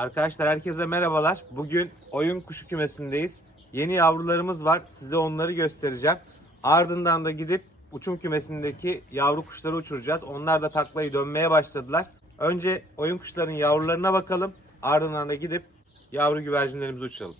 Arkadaşlar herkese merhabalar. Bugün oyun kuşu kümesindeyiz. Yeni yavrularımız var. Size onları göstereceğim. Ardından da gidip uçum kümesindeki yavru kuşları uçuracağız. Onlar da taklayı dönmeye başladılar. Önce oyun kuşların yavrularına bakalım. Ardından da gidip yavru güvercinlerimizi uçuralım.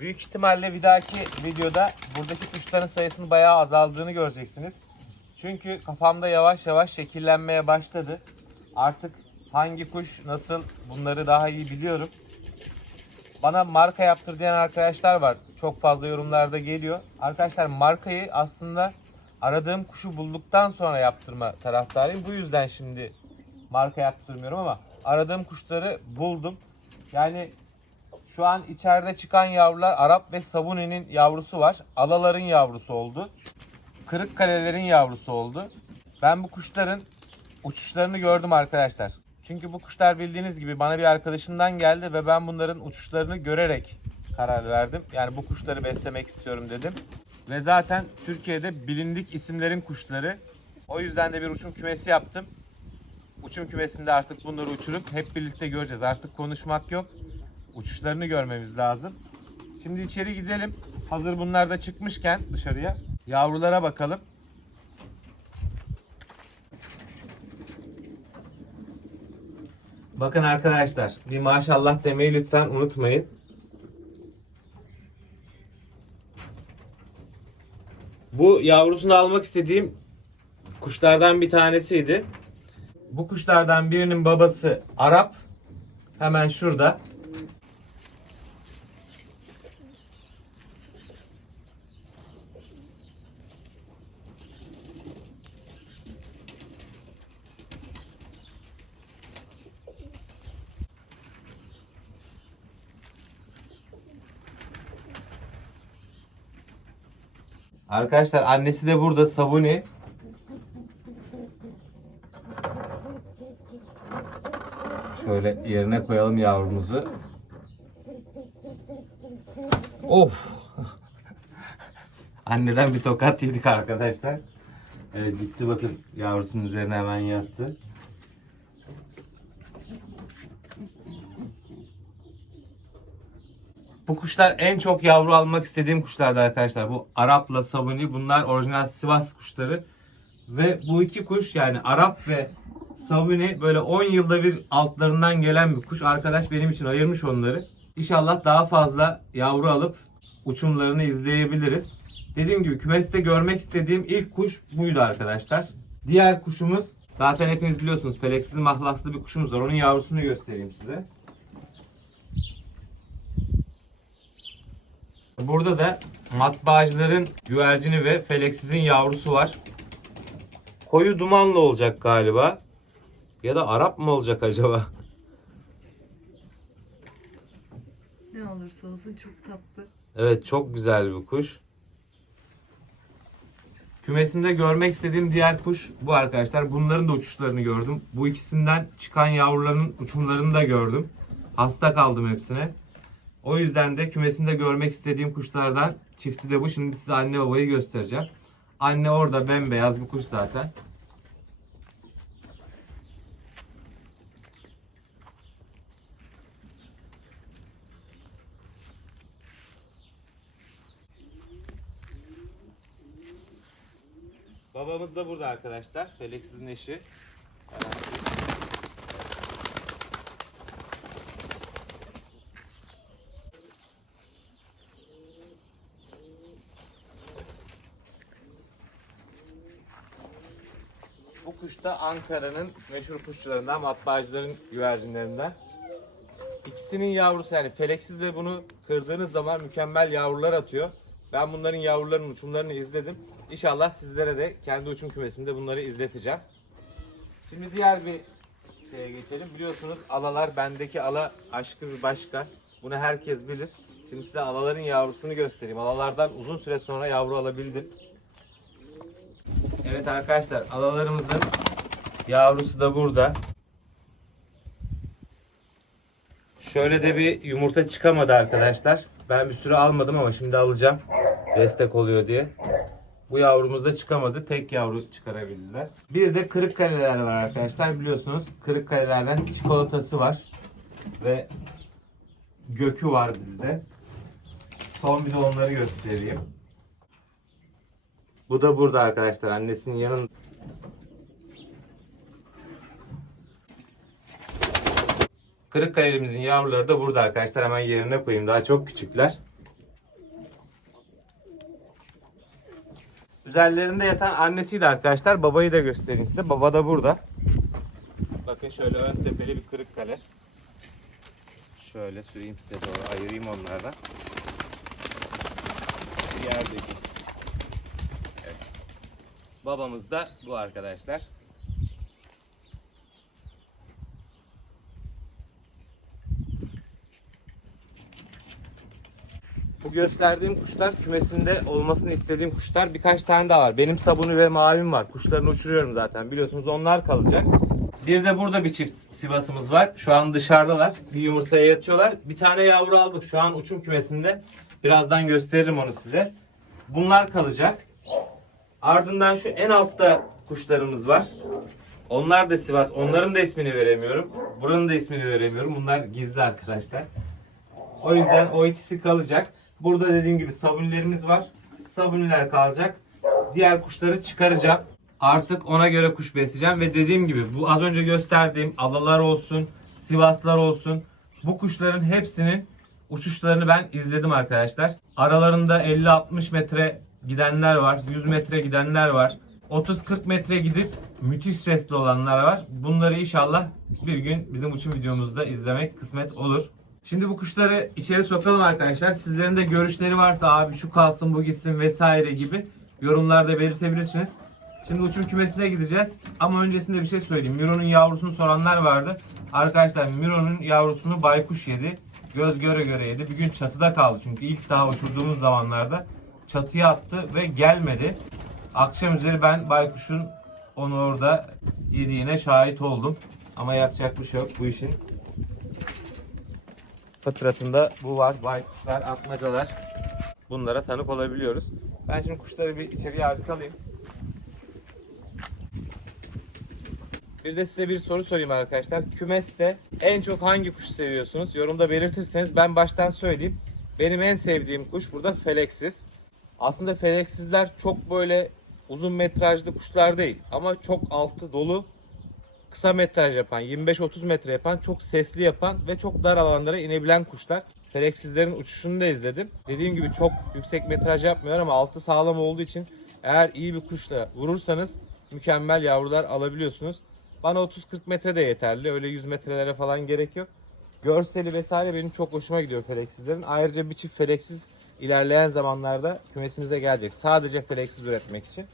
Büyük ihtimalle bir dahaki videoda buradaki kuşların sayısının bayağı azaldığını göreceksiniz. Çünkü kafamda yavaş yavaş şekillenmeye başladı. Artık hangi kuş nasıl bunları daha iyi biliyorum. Bana marka yaptır diyen arkadaşlar var. Çok fazla yorumlarda geliyor. Arkadaşlar markayı aslında aradığım kuşu bulduktan sonra yaptırma taraftarıyım. Bu yüzden şimdi marka yaptırmıyorum ama aradığım kuşları buldum. Yani şu an içeride çıkan yavrular Arap ve Sabuni'nin yavrusu var. Alaların yavrusu oldu. Kırıkkalelerin yavrusu oldu. Ben bu kuşların uçuşlarını gördüm arkadaşlar. Çünkü bu kuşlar bildiğiniz gibi bana bir arkadaşımdan geldi ve ben bunların uçuşlarını görerek karar verdim. Yani bu kuşları beslemek istiyorum dedim. Ve zaten Türkiye'de bilindik isimlerin kuşları. O yüzden de bir uçum kümesi yaptım. Uçum kümesinde artık bunları uçurup hep birlikte göreceğiz. Artık konuşmak yok. Uçuşlarını görmemiz lazım. Şimdi içeri gidelim. Hazır bunlar da çıkmışken dışarıya yavrulara bakalım. Bakın arkadaşlar bir maşallah demeyi lütfen unutmayın. Bu yavrusunu almak istediğim kuşlardan bir tanesiydi. Bu kuşlardan birinin babası Arap. Hemen şurada. Arkadaşlar annesi de burada Sabuni. Şöyle yerine koyalım yavrumuzu. Of. Anneden bir tokat yedik arkadaşlar. Evet gitti bakın yavrusunun üzerine hemen yattı. Bu kuşlar en çok yavru almak istediğim kuşlardı arkadaşlar. Bu Arap'la Sabuni bunlar orijinal Sivas kuşları. Ve bu iki kuş yani Arap ve Sabuni böyle 10 yılda bir altlarından gelen bir kuş. Arkadaş benim için ayırmış onları. İnşallah daha fazla yavru alıp uçumlarını izleyebiliriz. Dediğim gibi kümeste görmek istediğim ilk kuş buydu arkadaşlar. Diğer kuşumuz zaten hepiniz biliyorsunuz peleksiz mahlaslı bir kuşumuz var. Onun yavrusunu göstereyim size. Burada da matbaacıların güvercini ve feleksizin yavrusu var. Koyu dumanlı olacak galiba. Ya da Arap mı olacak acaba? Ne olursa olsun çok tatlı. Evet çok güzel bir kuş. Kümesimde görmek istediğim diğer kuş bu arkadaşlar. Bunların da uçuşlarını gördüm. Bu ikisinden çıkan yavruların uçumlarını da gördüm. Hasta kaldım hepsine. O yüzden de kümesimde görmek istediğim kuşlardan çifti de bu. Şimdi size anne babayı göstereceğim. Anne orada bembeyaz bir kuş zaten. Babamız da burada arkadaşlar. Feleksiz'in eşi. Bu kuş da Ankara'nın meşhur kuşçularından, matbaacıların güvercinlerinden. İkisinin yavrusu yani Feleksiz de bunu kırdığınız zaman mükemmel yavrular atıyor. Ben bunların yavrularının uçumlarını izledim. İnşallah sizlere de kendi uçum kümesimde bunları izleteceğim. Şimdi diğer bir şeye geçelim. Biliyorsunuz alalar bendeki ala aşkı bir başka. Bunu herkes bilir. Şimdi size alaların yavrusunu göstereyim. Alalardan uzun süre sonra yavru alabildim. Evet arkadaşlar alalarımızın yavrusu da burada. Şöyle de bir yumurta çıkamadı arkadaşlar. Ben bir süre almadım ama şimdi alacağım. Destek oluyor diye. Bu yavrumuz da çıkamadı. Tek yavru çıkarabildiler. Bir de kırık kaleler var arkadaşlar. Biliyorsunuz kırık kalelerden çikolatası var. Ve gökü var bizde. Son bir de onları göstereyim. Bu da burada arkadaşlar. Annesinin yanında. Kırıkkale'limizin yavruları da burada arkadaşlar. Hemen yerine koyayım. Daha çok küçükler. Üzerlerinde yatan annesiydi arkadaşlar. Babayı da göstereyim size. Baba da burada. Bakın şöyle ön tepeli bir kırık kale. Şöyle süreyim size doğru ayırayım onlardan. Yerdeki. Babamız da bu arkadaşlar. Bu gösterdiğim kuşlar kümesinde olmasını istediğim kuşlar birkaç tane daha var. Benim sabunu ve mavim var. Kuşlarını uçuruyorum zaten. Biliyorsunuz onlar kalacak. Bir de burada bir çift sivasımız var. Şu an dışarıdalar. Bir yumurtaya yatıyorlar. Bir tane yavru aldık. Şu an uçum kümesinde. Birazdan gösteririm onu size. Bunlar kalacak. Ardından şu en altta kuşlarımız var. Onlar da Sivas. Onların da ismini veremiyorum. Buranın da ismini veremiyorum. Bunlar gizli arkadaşlar. O yüzden o ikisi kalacak. Burada dediğim gibi sabunilerimiz var. Sabuniler kalacak. Diğer kuşları çıkaracağım. Artık ona göre kuş besleyeceğim ve dediğim gibi bu az önce gösterdiğim alalar olsun, Sivaslar olsun bu kuşların hepsinin uçuşlarını ben izledim arkadaşlar. Aralarında 50-60 metre gidenler var, 100 metre gidenler var. 30-40 metre gidip müthiş sesli olanlar var. Bunları inşallah bir gün bizim uçum videomuzda izlemek kısmet olur. Şimdi bu kuşları içeri sokalım arkadaşlar. Sizlerin de görüşleri varsa abi şu kalsın bu gitsin vesaire gibi yorumlarda belirtebilirsiniz. Şimdi uçum kümesine gideceğiz. Ama öncesinde bir şey söyleyeyim. Miro'nun yavrusunu soranlar vardı. Arkadaşlar Miro'nun yavrusunu baykuş yedi. Göz göre göre yedi. Bir gün çatıda kaldı çünkü ilk daha uçurduğumuz zamanlarda çatıya attı ve gelmedi. Akşam üzeri ben baykuşun onu orada yediğine şahit oldum. Ama yapacak bir şey yok. Bu işin fıtratında bu var. Baykuşlar, atmacalar. Bunlara tanık olabiliyoruz. Ben şimdi kuşları bir içeriye arkalayayım. Bir de size bir soru sorayım arkadaşlar. Kümeste en çok hangi kuş seviyorsunuz? Yorumda belirtirseniz ben baştan söyleyeyim. Benim en sevdiğim kuş burada feleksiz. Aslında feleksizler çok böyle uzun metrajlı kuşlar değil. Ama çok altı dolu kısa metraj yapan, 25-30 metre yapan, çok sesli yapan ve çok dar alanlara inebilen kuşlar. Feleksizlerin uçuşunu da izledim. Dediğim gibi çok yüksek metraj yapmıyor ama altı sağlam olduğu için eğer iyi bir kuşla vurursanız mükemmel yavrular alabiliyorsunuz. Bana 30-40 metre de yeterli. Öyle 100 metrelere falan gerek yok. Görseli vesaire benim çok hoşuma gidiyor feleksizlerin. Ayrıca bir çift feleksiz ilerleyen zamanlarda kümesinize gelecek. Sadece feleksiz üretmek için.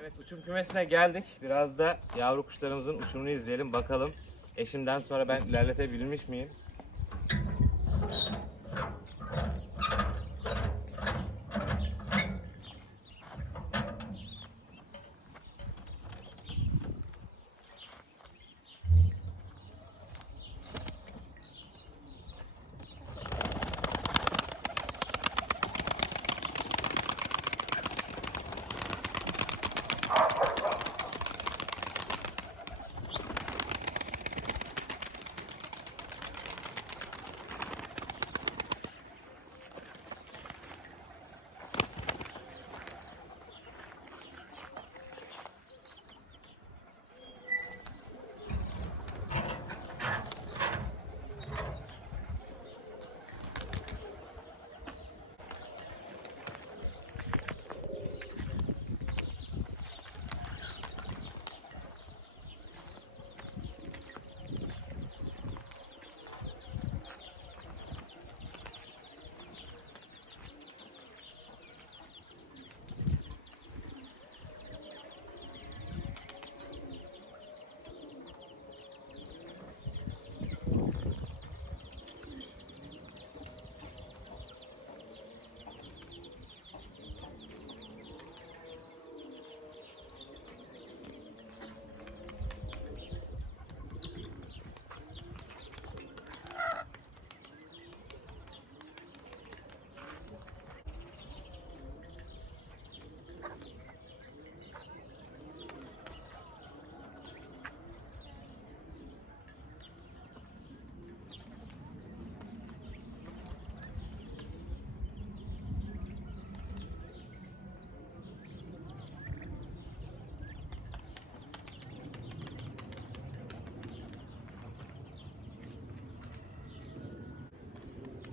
Evet uçum kümesine geldik. Biraz da yavru kuşlarımızın uçumunu izleyelim bakalım. Eşimden sonra ben ilerletebilmiş miyim?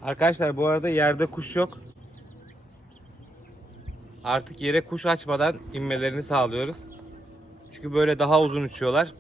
Arkadaşlar bu arada yerde kuş yok. Artık yere kuş açmadan inmelerini sağlıyoruz. Çünkü böyle daha uzun uçuyorlar.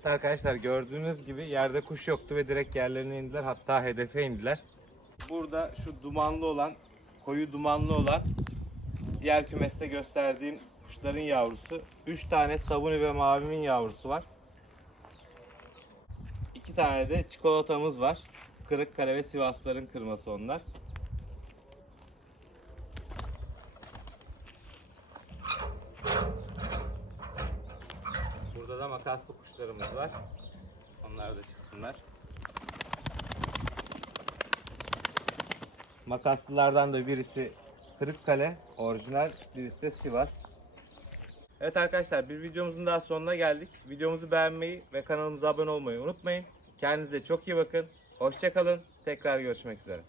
Evet arkadaşlar gördüğünüz gibi yerde kuş yoktu ve direkt yerlerine indiler. Hatta hedefe indiler. Burada şu dumanlı olan, koyu dumanlı olan diğer kümeste gösterdiğim kuşların yavrusu. 3 tane sabuni ve mavimin yavrusu var. 2 tane de çikolatamız var. Kırıkkale ve Sivasların kırması onlar. Burada da makaslı kuşlarımız var. Onlar da çıksınlar. Makaslılardan da birisi Kırıkkale orijinal, birisi de Sivas. Evet arkadaşlar bir videomuzun daha sonuna geldik. Videomuzu beğenmeyi ve kanalımıza abone olmayı unutmayın. Kendinize çok iyi bakın. Hoşçakalın. Tekrar görüşmek üzere.